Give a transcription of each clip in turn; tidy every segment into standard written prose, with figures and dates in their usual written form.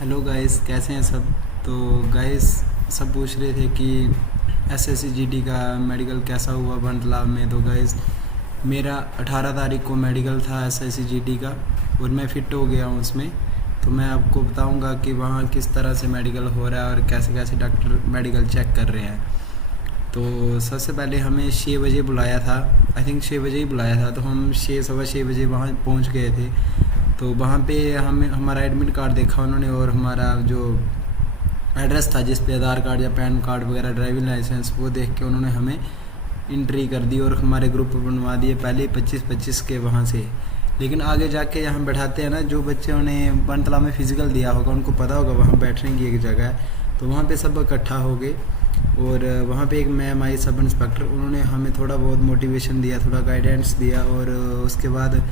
Hello guys, कैसे हैं सब। तो गाइस, सब पूछ रहे थे कि एसएससी जीडी का मेडिकल कैसा हुआ बनतलाव में। तो गाइस, मेरा 18 तारीख को मेडिकल था एसएससी जीडी का और मैं फ़िट हो गया हूँ उसमें। तो मैं आपको बताऊंगा कि वहाँ किस तरह से मेडिकल हो रहा है और कैसे कैसे डॉक्टर मेडिकल चेक कर रहे हैं। तो सबसे पहले हमें 6 बजे बुलाया था, आई थिंक 6 बजे ही बुलाया था। तो हम 6 सवा 6 बजे वहाँ पहुँच गए थे। तो वहाँ पे हमें हमारा एडमिट कार्ड देखा उन्होंने और हमारा जो एड्रेस था जिस पे आधार कार्ड या पैन कार्ड वगैरह ड्राइविंग लाइसेंस, वो देख के उन्होंने हमें एंट्री कर दी और हमारे ग्रुप बनवा दिए पहले 25-25 के वहाँ से। लेकिन आगे जाके यहाँ बैठाते हैं ना, जो बच्चे उन्हें बनतला में फ़िज़िकल दिया होगा उनको पता होगा वहाँ बैठने की एक जगह है। तो वहाँ पे सब इकट्ठा हो गए और वहाँ पे एक मैम आई सब इंस्पेक्टर, उन्होंने हमें थोड़ा बहुत मोटिवेशन दिया, थोड़ा गाइडेंस दिया। और उसके बाद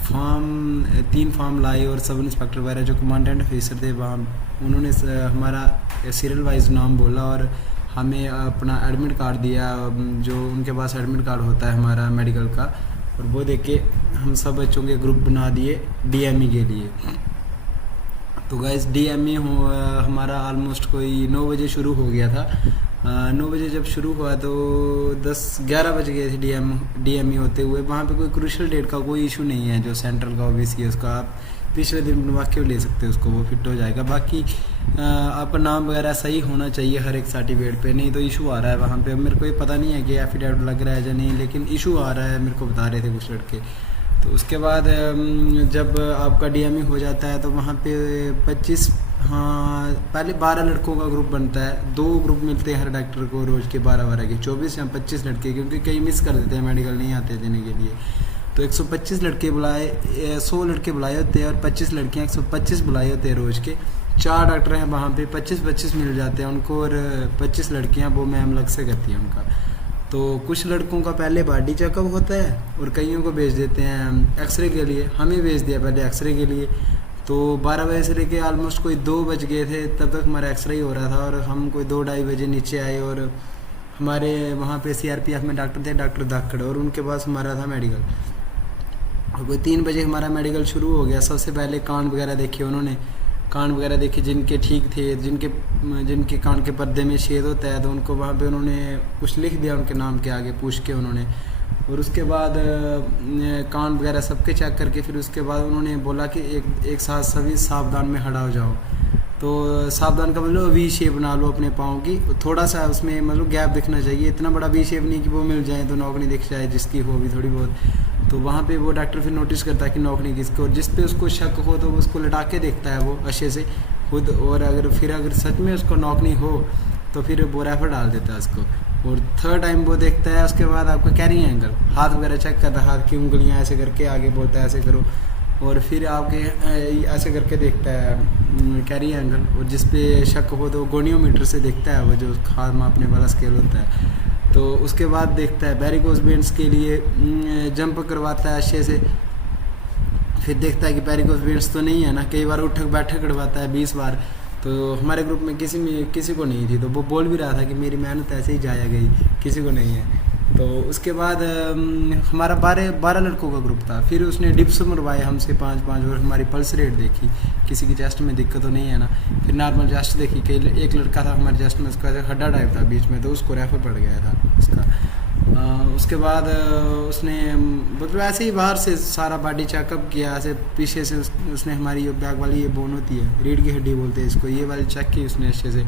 फॉर्म 3 फॉर्म लाए और सब इंस्पेक्टर वगैरह जो कमांडेंट ऑफिसर थे वहाँ, उन्होंने हमारा सीरियल वाइज नाम बोला और हमें अपना एडमिट कार्ड दिया, जो उनके पास एडमिट कार्ड होता है हमारा मेडिकल का। और वो देख के हम सब बच्चों के ग्रुप बना दिए डीएमई के लिए। तो गाइस, डीएमई हमारा ऑलमोस्ट कोई 9 बजे शुरू हो गया था। 9 बजे जब शुरू हुआ तो 10-11 बज गए थे डीएमई होते हुए। वहाँ पे कोई क्रूशल डेट का कोई इशू नहीं है, जो सेंट्रल का ओबीसी है उसका आप पिछले दिन बनवा के भी ले सकते हो उसको, वो फिट हो जाएगा। बाकी आपका नाम वगैरह सही होना चाहिए हर एक सर्टिफिकेट पे, नहीं तो इशू आ रहा है वहाँ पे। अब मेरे को ये पता नहीं है कि एफिडेविट लग रहा है या नहीं, लेकिन इशू आ रहा है, मेरे को बता रहे थे कुछ लड़के। तो उसके बाद जब आपका डीएमई हो जाता है तो वहाँ पे 25, हाँ पहले 12 लड़कों का ग्रुप बनता है। 2 ग्रुप मिलते हैं हर डॉक्टर को रोज़ के 12-12 के, 24 या 25 लड़के, क्योंकि कई मिस कर देते हैं, मेडिकल नहीं आते देने के लिए। तो 125 लड़के बुलाए, 100 लड़के बुलाए होते हैं और 25 लड़कियाँ 125 बुलाए होते हैं रोज़ के। 4 डॉक्टर हैं वहाँ पे, 25-25 मिल जाते हैं उनको और 25 लड़कियाँ वो मैम अलग से करती हैं उनका। तो कुछ लड़कों का पहले बॉडी चेकअप होता है और कईयों को भेज देते हैं एक्सरे के लिए। हमें भेज दिया पहले एक्सरे के लिए। तो 12 बजे से लेके ऑलमोस्ट कोई 2 बज गए थे, तब तक हमारा एक्सरे ही हो रहा था और हम कोई 2-2:30 बजे नीचे आए। और हमारे वहाँ पे सीआरपीएफ में डॉक्टर थे, डॉक्टर धाकड़, और उनके पास हमारा था मेडिकल। और कोई 3 बजे हमारा मेडिकल शुरू हो गया। सबसे पहले कान वगैरह देखे उन्होंने, कान वगैरह देखे जिनके ठीक थे, जिनके कान के पर्दे में छेद होता है तो उनको वहाँ पे उन्होंने कुछ लिख दिया उनके नाम के आगे पूछ के उन्होंने। और उसके बाद कान वगैरह सबके चेक करके फिर उसके बाद उन्होंने बोला कि एक साथ सभी सावधान में खड़ा हो जाओ। तो सावधान का मतलब वी शेप बना लो अपने पाँव की, थोड़ा सा उसमें मतलब गैप दिखना चाहिए, इतना बड़ा वी शेप नहीं कि वो मिल जाए तो नौकरी दिख जाए जिसकी हो भी थोड़ी बहुत। तो वहाँ पे वो डॉक्टर फिर नोटिस करता है कि नौकरी किसको, और जिस पे उसको शक हो तो उसको लटा के देखता है वो अच्छे से खुद। और अगर सच में उसको नौकरी हो तो फिर वो रेफर डाल देता है उसको। और 3rd टाइम वो देखता है, उसके बाद आपका कैरिंग एंगल, हाथ वगैरह चेक करता है, हाथ की उंगलियाँ ऐसे करके आगे बोलता है ऐसे करो। और फिर आपके ऐसे करके देखता है कैरी एंगल, और जिस पे शक हो तो गोनियोमीटर से देखता है, वो जो खाद मापने वाला स्केल होता है। तो उसके बाद देखता है वेरिकोज वेन्स के लिए जंप करवाता है अच्छे से। फिर देखता है कि वेरिकोज वेन्स तो नहीं है ना, कई बार उठक बैठक करवाता है 20 बार। तो हमारे ग्रुप में किसी को नहीं थी, तो वो बोल भी रहा था कि मेरी मेहनत ऐसे ही जाया गई, किसी को नहीं है। तो उसके बाद हमारा 12 लड़कों का ग्रुप था। फिर उसने डिप्स मरवाए हमसे 5-5 और हमारी पल्स रेट देखी, किसी की चेस्ट में दिक्कत तो नहीं है ना। फिर नॉर्मल चेस्ट देखी, कई एक लड़का था हमारे चेस्ट में, उसका हड्डा टाइप था बीच में, तो उसको रेफर पड़ गया था उसका। उसके बाद उसने मतलब ऐसे ही बाहर से सारा बॉडी चेकअप किया, ऐसे पीछे से उसने हमारी ये बैक वाली ये बोन होती है, रीढ़ की हड्डी बोलते हैं इसको, ये वाली चेक की उसने अच्छे से।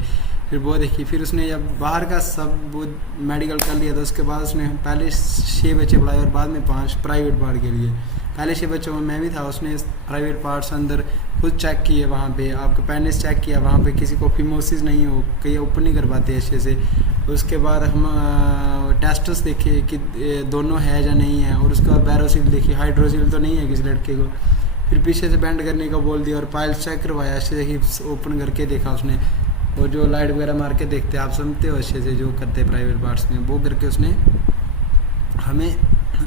फिर वो देखी, फिर उसने जब बाहर का सब वो मेडिकल कर लिया तो उसके बाद उसने पहले 6 बच्चे बुलाए और बाद में 5 प्राइवेट पार्ट के लिए। पहले 6 बच्चों में मैं भी था, उसने प्राइवेट पार्ट्स अंदर खुद चेक किए, वहाँ पे आपका पेनिस चेक किया, वहाँ पे किसी को फिमोसिस नहीं हो, कई ओपन नहीं कर पाते अच्छे से। उसके बाद हम टेस्ट्स देखे कि दोनों है या नहीं है, और उसके बाद बैरोसिल देखी, हाइड्रोसिल तो नहीं है किसी लड़के को। फिर पीछे से बैंड करने का बोल दिया और पाइल्स चेक करवाया अच्छे से, हिप्स ओपन करके देखा उसने। और जो लाइट वगैरह मार के देखते हैं, आप समझते हो अच्छे से जो करते हैं प्राइवेट पार्ट्स में, वो करके उसने हमें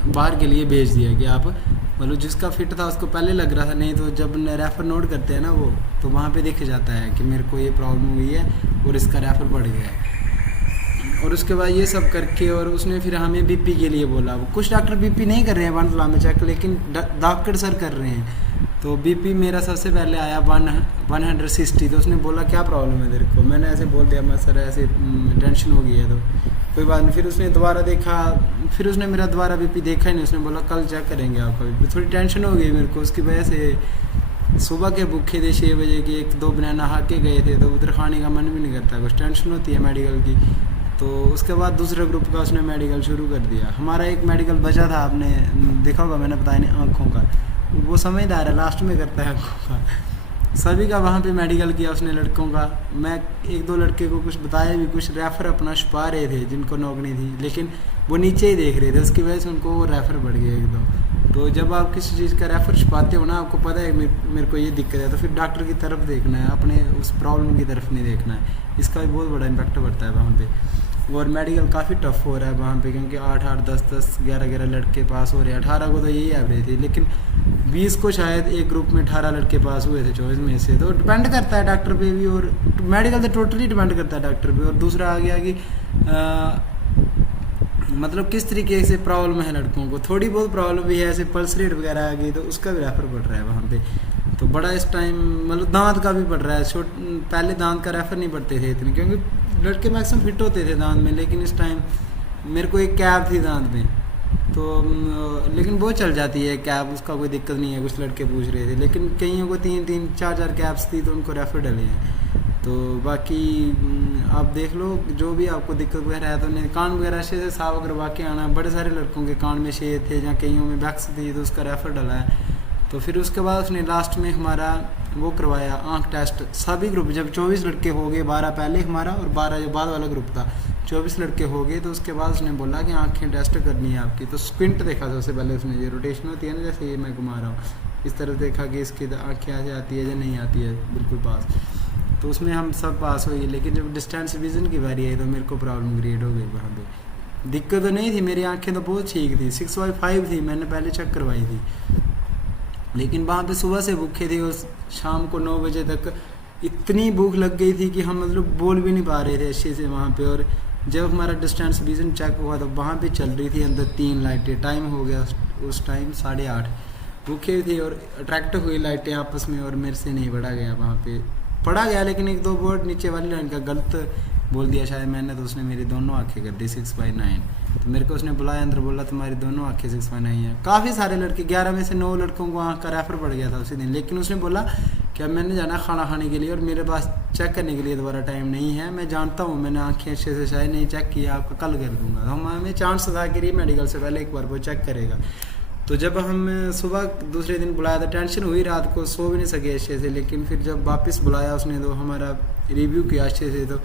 बाहर के लिए भेज दिया कि आप मतलब जिसका फिट था उसको पहले लग रहा था, नहीं तो जब रेफ़र नोट करते हैं ना वो, तो वहाँ पे दिख जाता है कि मेरे को ये प्रॉब्लम हुई है और इसका रेफ़र बढ़ गया है। और उसके बाद ये सब करके और उसने फिर हमें बीपी के लिए बोला। कुछ डॉक्टर बीपी नहीं कर रहे हैं बंटला में चेक, लेकिन डॉक्टर सर कर रहे हैं। तो बीपी मेरा सबसे पहले आया 160। तो उसने बोला क्या प्रॉब्लम है तेरे को। मैंने ऐसे बोल दिया मैं सर ऐसे टेंशन हो गई है। तो कोई बात नहीं। फिर उसने दोबारा देखा, फिर उसने मेरा दोबारा बीपी देखा ही नहीं। उसने बोला कल चेक करेंगे आपका बीपी। थोड़ी टेंशन हो गई मेरे को उसकी वजह से। सुबह के भूखे थे 6 बजे के, 1-2 बनाना खा के गए थे, तो उधर खाने का मन भी नहीं करता, कुछ टेंशन होती है मेडिकल की। तो उसके बाद दूसरे ग्रुप का उसने मेडिकल शुरू कर दिया। हमारा एक मेडिकल बचा था, आपने देखा होगा, मैंने बताया नहीं, आँखों का। वो समझदार है, लास्ट में करता है आँखों का। सभी का वहाँ पे मेडिकल किया उसने लड़कों का। मैं 1-2 लड़के को कुछ बताया भी, कुछ रेफ़र अपना छुपा रहे थे जिनको नौकरी थी, लेकिन वो नीचे ही देख रहे थे, उसकी वजह से उनको वो रेफ़र बढ़ गया 1-2। तो जब आप किसी चीज़ का रेफ़र छुपाते हो ना, आपको पता है मेरे को ये दिक्कत है, तो फिर डॉक्टर की तरफ देखना है, अपने उस प्रॉब्लम की तरफ नहीं देखना है। इसका भी बहुत बड़ा इम्पैक्ट पड़ता है वहाँ पे। और मेडिकल काफ़ी टफ हो रहा है वहाँ पे, क्योंकि 8-8, 10-10, 11-11 लड़के पास हो रहे हैं। 18 को तो यही एवरेज थी, लेकिन 20 को शायद एक ग्रुप में 18 लड़के पास हुए थे 24 में से। तो डिपेंड करता है डॉक्टर पे भी, और मेडिकल तो टोटली डिपेंड करता है डॉक्टर पे। और दूसरा आ गया कि मतलब किस तरीके से प्रॉब्लम है लड़कों को। थोड़ी बहुत प्रॉब्लम भी है, ऐसे पल्स रेट वगैरह आ गई, तो उसका भी रेफ़र पड़ रहा है वहाँ पे। तो बड़ा इस टाइम मतलब दांत का भी पड़ रहा है। पहले दांत का रेफ़र नहीं पड़ते थे इतने, क्योंकि लड़के मैक्सिमम फिट होते थे दांत में, लेकिन इस टाइम मेरे को एक कैप थी दांत में, तो लेकिन वो चल जाती है कैप, उसका कोई दिक्कत नहीं है। कुछ लड़के पूछ रहे थे, लेकिन कईयों को 3-3, 4-4 कैप्स थी, तो उनको रेफ़र डले हैं। तो बाकी आप देख लो, जो भी आपको दिक्कत वगैरह है, तो कान वगैरह से साफ करवा के आना। बड़े सारे लड़कों के कान में छेद थे, जहाँ कईयों में वैक्स थी, तो उसका रेफ़र डला है। तो फिर उसके बाद उसने लास्ट में हमारा वो करवाया आँख टेस्ट। सभी ग्रुप जब 24 लड़के हो गए, 12 पहले हमारा और 12 जो बाद वाला ग्रुप था, 24 लड़के हो गए, तो उसके बाद उसने बोला कि आँखें टेस्ट करनी है आपकी। तो स्क्विंट देखा सबसे पहले उसने, ये रोटेशन होती है ना, जैसे ये मैं घुमा रहा हूँ, इस तरफ देखा कि इसकी आँखें ऐसे आती है या नहीं आती है बिल्कुल पास। तो उसमें हम सब पास हो गए, लेकिन जब डिस्टेंस विजन की बारी आई तो मेरे को प्रॉब्लम क्रिएट हो गई वहाँ पे। दिक्कत तो नहीं थी, मेरी आँखें तो बहुत ठीक थी, 6/5 थी, मैंने पहले चेक करवाई थी। लेकिन वहाँ पे सुबह से भूखे थे और शाम को 9 बजे तक इतनी भूख लग गई थी कि हम मतलब बोल भी नहीं पा रहे थे अच्छे से वहाँ पे। और जब हमारा डिस्टेंस विजन चेक हुआ तो वहाँ पे चल रही थी अंदर 3 लाइटें। टाइम हो गया उस टाइम 8:30, भूखे थे और अट्रैक्ट हुई लाइटें आपस में, और मेरे से नहीं पढ़ा गया वहाँ पे। पढ़ा गया, लेकिन 1-2 वर्ड नीचे वाली लाइन का गलत बोल दिया शायद मैंने, तो उसने मेरी दोनों आँखें कर दी 6/9। तो मेरे को उसने बुलाया अंदर, बोला तुम्हारी दोनों आँखें 6/9 है। काफ़ी सारे लड़के, 11 में से 9 लड़कों को आँख का रेफ़र पड़ गया था उसी दिन। लेकिन उसने बोला कि अब मैंने जाना खाना खाने के लिए, और मेरे पास चेक करने के लिए दोबारा टाइम नहीं है। मैं जानता हूँ मैंने आँखें अच्छे से शायद नहीं चेक किया, आपका कल कर दूँगा। तो हमें चांस था कि मेडिकल से पहले एक बार वो चेक करेगा। तो जब हम सुबह दूसरे दिन बुलाया था, टेंशन हुई, रात को सो भी नहीं सके अच्छे से। लेकिन फिर जब वापस बुलाया उसने, तो हमारा रिव्यू किया अच्छे से, तो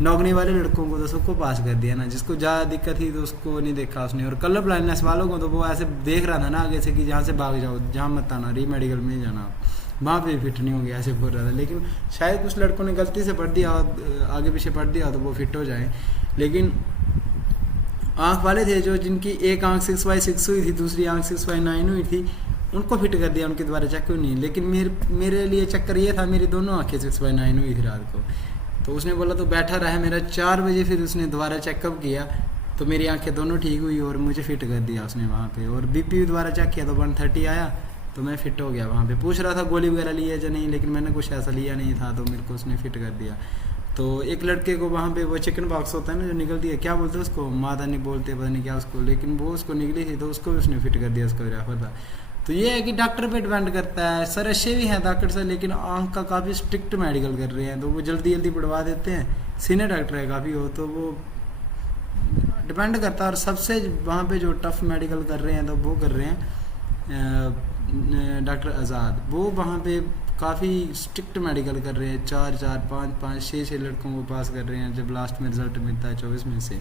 नौकरी वाले लड़कों को तो सबको पास कर दिया ना। जिसको ज़्यादा दिक्कत थी तो उसको नहीं देखा उसने। और कलर ब्लाइंडनेस वालों को तो वो ऐसे देख रहा था ना आगे से कि जहाँ से भाग जाओ, जहाँ मत आना, मेडिकल में नहीं जाना, वहाँ पे फिट नहीं हो गया, ऐसे बोल रहा था। लेकिन शायद कुछ लड़कों ने गलती से पढ़ दिया, आगे पीछे पढ़ दिया, तो वो फिट हो जाए। लेकिन आँख वाले थे जो जिनकी एक आँख 6/6 हुई थी, दूसरी आँख 6/9 हुई थी, उनको फिट कर दिया, उनके द्वारा चेक हुई नहीं। लेकिन मेरे लिए चक्कर ये था, मेरी दोनों आँखें 6/9 हुई थी रात को। तो उसने बोला तो बैठा रहा मेरा। 4 बजे फिर उसने दोबारा चेकअप किया, तो मेरी आंखें दोनों ठीक हुई और मुझे फिट कर दिया उसने वहाँ पे। और बीपी दोबारा चेक किया तो 130 आया, तो मैं फिट हो गया वहाँ पे। पूछ रहा था गोली वगैरह ली है या नहीं, लेकिन मैंने कुछ ऐसा लिया नहीं था, तो मेरे को उसने फिट कर दिया। तो एक लड़के को वहाँ पे वो चिकन बॉक्स होता है ना जो निकलती है, क्या बोलते हैं उसको, मादा नहीं बोलते, पता नहीं क्या उसको, लेकिन वो उसको निकली थी तो उसको भी उसने फिट कर दिया, उसका रेफर था। तो ये है कि डॉक्टर पे डिपेंड करता है। सर अच्छे भी हैं डॉक्टर सर, लेकिन आँख का काफ़ी स्ट्रिक्ट मेडिकल कर रहे हैं, तो वो जल्दी जल्दी पढ़वा देते हैं। सीनियर डॉक्टर है काफ़ी हो, तो वो डिपेंड करता है। और सबसे वहाँ पे जो टफ मेडिकल कर रहे हैं तो वो कर रहे हैं डॉक्टर आज़ाद, वो वहाँ पे काफ़ी स्ट्रिक्ट मेडिकल कर रहे हैं। 4-4, 5-5, 6-6 लड़कों को पास कर रहे हैं जब लास्ट में रिजल्ट मिलता है 24 में से।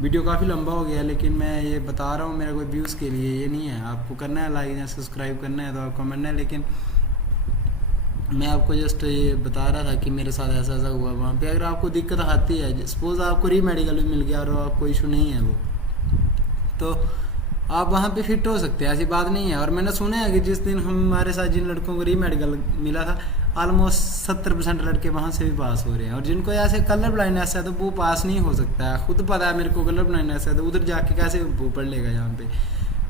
वीडियो काफ़ी लंबा हो गया, लेकिन मैं ये बता रहा हूँ मेरा कोई व्यूज़ के लिए ये नहीं है। आपको करना है लाइक या सब्सक्राइब करना है तो आप कमेंट है, लेकिन मैं आपको जस्ट ये बता रहा था कि मेरे साथ ऐसा ऐसा हुआ वहाँ पे। अगर आपको दिक्कत आती है, सपोज आपको री मेडिकल भी मिल गया और आपको इशू नहीं है वो, तो आप वहाँ पे फिट हो सकते हैं, ऐसी बात नहीं है। और मैंने सुना है कि जिस दिन हमारे साथ जिन लड़कों को री मेडिकल मिला था, ऑलमोस्ट 70% लड़के वहाँ से भी पास हो रहे हैं। और जिनको ऐसे कलर ब्लाइंडनेस है तो वो पास नहीं हो सकता है, खुद पता है मेरे को कलर ब्लाइंडनेस है, तो उधर जाके कैसे वो पढ़ लेगा यहाँ पे।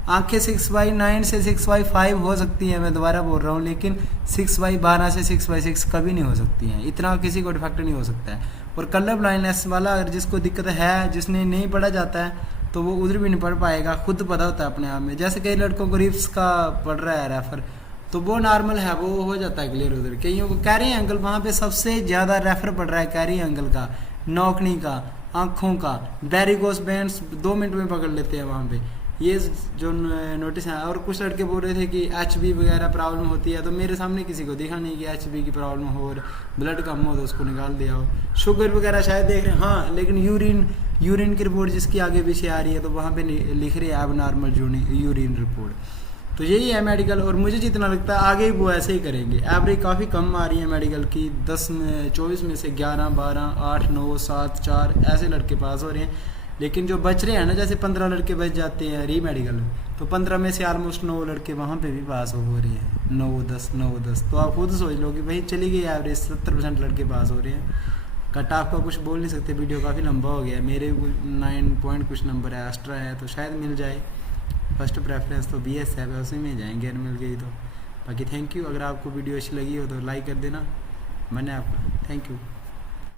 आंखें 6/9 से 6/5 हो सकती हैं, मैं दोबारा बोल रहा हूँ, लेकिन 6/12 से 6/6 कभी नहीं हो सकती हैं, इतना किसी को डिफेक्ट नहीं हो सकता है। और कलर ब्लाइंडनेस वाला अगर जिसको दिक्कत है, जिसने नहीं पढ़ा जाता है, तो वो उधर भी नहीं पढ़ पाएगा, खुद पता होता है अपने आप में। जैसे कई लड़कों को रिप्स का पढ़ रहा है रेफर, तो वो नॉर्मल है, वो हो जाता है क्लियर उधर। कईयों को कैरी एंगल वहाँ पे सबसे ज़्यादा रेफर पड़ रहा है, कैरी एंगल का, नौकनी का, आँखों का, वेरिकोस वेन्स 2 मिनट में पकड़ लेते हैं वहाँ पे, ये जो नोटिस है। और कुछ लड़के बोल रहे थे कि HB वगैरह प्रॉब्लम होती है, तो मेरे सामने किसी को देखा नहीं कि HB की प्रॉब्लम हो और ब्लड कम हो तो उसको निकाल दिया हो। शुगर वगैरह शायद देख रहे हैं, हाँ, लेकिन यूरिन की रिपोर्ट जिसकी आगे पीछे आ रही है तो वहाँ पे लिख रही है एबनॉर्मल यूरिन रिपोर्ट। तो यही है मेडिकल, और मुझे जितना लगता है आगे वो ऐसे ही करेंगे। एवरेज काफ़ी कम आ रही है मेडिकल की, 24 में से 11, 12, 8, 9, 7, 4 ऐसे लड़के पास हो रहे हैं। लेकिन जो बच रहे हैं ना, जैसे 15 लड़के बच जाते हैं री मेडिकल में, तो 15 में से ऑलमोस्ट 9 लड़के वहाँ पे भी पास हो रहे हैं, 9-10। तो आप खुद सोच लो कि भाई चली गई एवरेज, 70% लड़के पास हो रहे हैं। कट ऑफ का कुछ बोल नहीं सकते, वीडियो काफ़ी लंबा हो गया है, मेरे 9 पॉइंट कुछ नंबर है, एक्स्ट्रा है, तो शायद मिल जाए। फर्स्ट प्रेफरेंस तो BS है, उसी में जाएंगे अगर मिल गई तो। बाकी थैंक यू, अगर आपको वीडियो अच्छी लगी हो तो लाइक कर देना। मैंने आपका थैंक यू।